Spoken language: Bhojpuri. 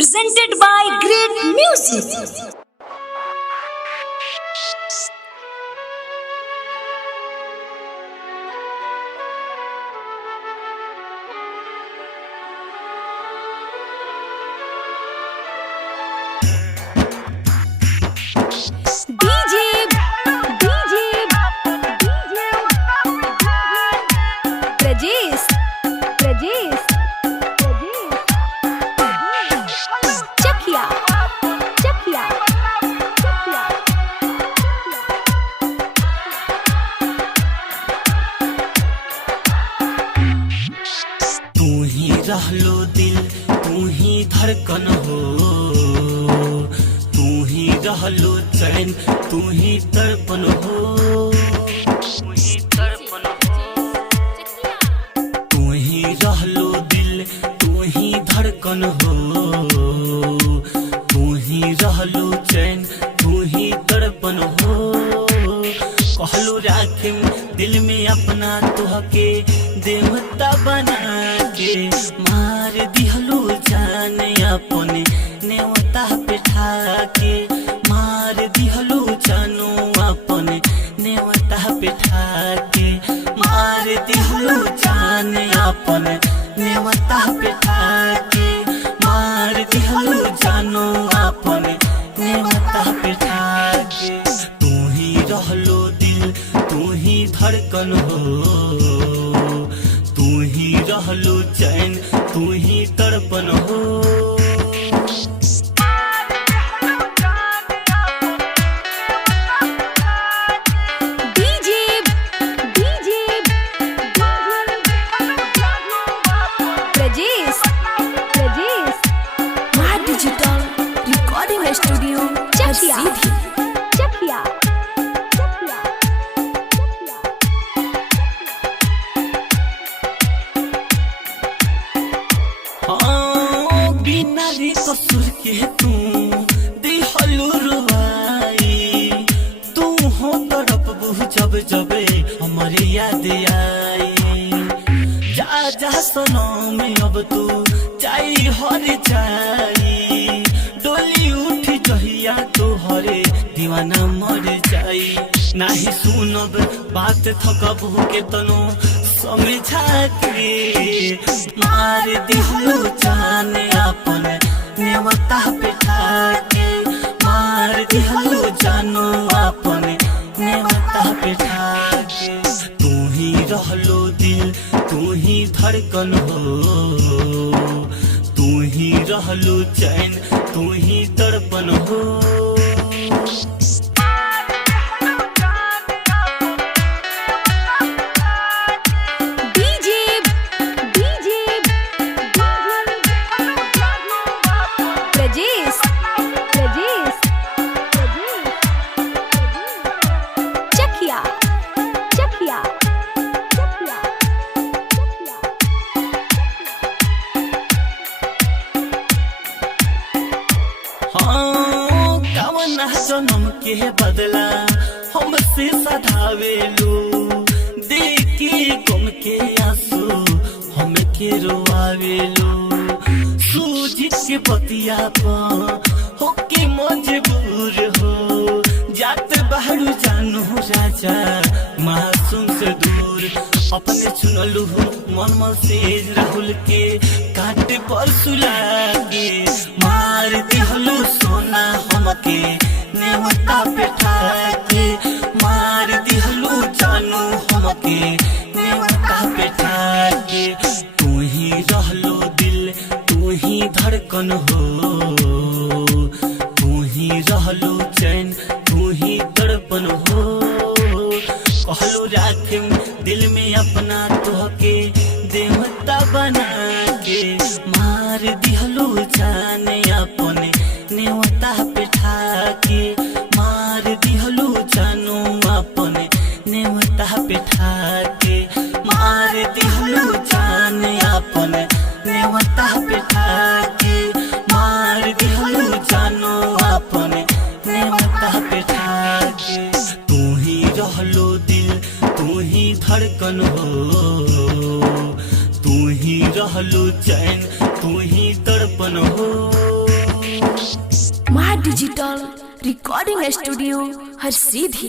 presented by Great Music. रहलो दिल तू ही धड़कन हो, तू ही रहलो चैन तू ही तड़पन हो, तू ही तड़पन हो। तू ही रहलो दिल तू ही धड़कन हो, तू ही रहलो चैन तू ही तड़पन हो। कहलो राखे दिल में अपना तुहके देवता बना के, मार दिहलो जान अपने नेवता बैठा के, मार दिहलो जानो अपने नेवता बैठा के, मार दिहलो जान अपने नेवता बैठा के, मार दिहलो जानो अपने नेवता बैठा के। तू ही रहलो दिल तू ही धड़कन हो, तू ही रहलो चैन तू ही तड़पन हो। डिजिटल रिकॉर्डिंग स्टूडियो चकिया। कसूर के तू दिहलू रुआई, तू हो तड़प बुह जब जबे हमारे याद आई। जा जा सनो में अब तू जाई हर जाई, डोली उठ जहिया तो हरे दीवाना मर जाई। नाही सुनब बात थकब के तनो समझा के, मार दिहलू जान अपने नेवता बैठा के, मार दिहलो जानो अपने नेवता बैठा के। तू ही रहलो दिल तू ही धड़कन हो, तू ही रहलो चैन तू ही तड़पन हो। जन्म के बदला हमसे सधावेलू, देखी गुम के आंसू हम के रोआवेलू। सूझ के बतिया पा होके मजबूर हो, जात बाहर जानू राजा मासूम से दूर। अपने चुनलू मन से राहुल के काट पर सुलागे, मार दिहलू सोना हमके नेवता बैठा के, मार दिहलू जानू हमके नेवता बैठा के। तू ही रहलो दिल तू ही धड़कन हो, तू ही रहलो चैन तू ही तड़पन हो। कहलो राखे दिल में अपना तुहके देवता बना के, मार दिहलो जान अपने नेवता बैठा के, मार दिहलो जानो अपने नेवता बैठा के, मार दिहलो जान अपने नेवता बैठा के, मार दिहलो जानो अपने डिजिटल रिकॉर्डिंग स्टूडियो हर सीधी।